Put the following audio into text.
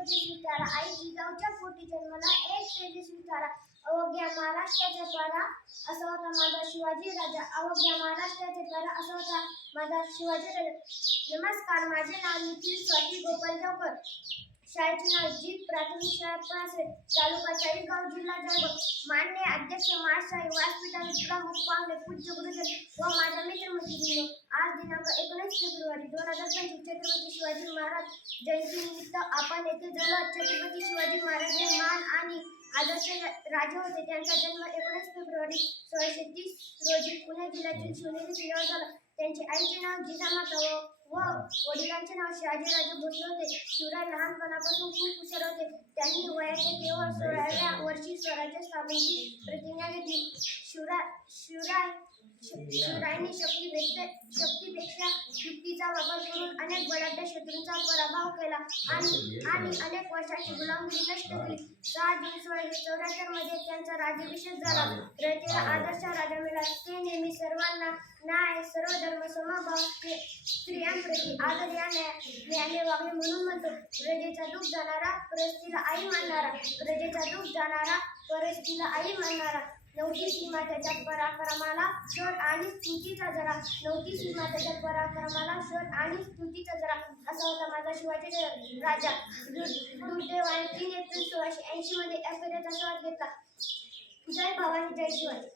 तेजस्वी तारा, आई जिजाऊच्या पोटी जन्मला एक तेजस्वी तारा. अवघ्या महाराष्ट्राचा पारा असा होता माझा शिवाजी राजा. अवघ्या महाराष्ट्राचा पारा असा होता माझा शिवाजी राजा. नमस्कार, माझे नाव निखिल स्वाती गोपाल जावकर. शाळेचे नाव जीत प्राथमिक शाळा पानसरे, तालुका चाळीसगाव, जिल्हा जळगाव. मान्य अध्यक्ष, महाशाही व्यासपीठाचे प्रमुख पाहुणे, पूज्य गुरुजन व माझ्या मित्रमैत्रिणींनो, आज दिनांक 19 फेब्रुवारी 2025 छत्रपती शिवाजी महाराज जयंतीनिमित्त आपण येथे जमलो आहोत. छत्रपती शिवाजी महाराज हे महान आणि आदर्श राजे होते. त्यांचा जन्म 19 फेब्रुवारी 1630 रोजी पुणे जिल्ह्यातील शिवनेरी किल्ल्यावर झाला. त्यांची आईचे नाव जिजामाता व वडिलांचे नाव शहाजीराजे भोसले होते. शिवराय लहानपणापासून खूप हुशार होते. त्यांनी वयाच्या केवळ 16व्या वर्षी स्वराज्य स्थापनेची प्रतिज्ञा घेतली. शिवरायांनी शक्तीपेक्षा युक्तीचा वापर करून अनेक बलाढ्य शत्रूंचा पराभव केला आणि अनेक वर्षांची गुलामगिरी नष्ट केली. 6 जून 1674 मध्ये त्यांचा राज्याभिषेक झाला. प्रजेला आदर्श राजा मिळाला. ते नेहमी सर्वांना न्याय, सर्वधर्म समभाव, स्त्रियांप्रती आदर याने वागले. म्हणून म्हणतो, प्रजेचा दुःख जाणारा परस्त्रीला आई मानणारा, प्रजेचा दुःख जाणारा परस्त्रीला आई मानणारा. नव्हती सीमा त्याच्या पराक्रमाला, शोध आणि स्तुतीचा जरा. नव्हती सीमा त्याच्या पराक्रमाला, शोध आणि स्तुतीचा जरा. असा होता माझा शिवाजी राजा. दुर्दैवाने 3 एप्रिल 1680 मध्ये या फेऱ्याचा स्वाद घेतला. जय भवानी, जय शिवाजी.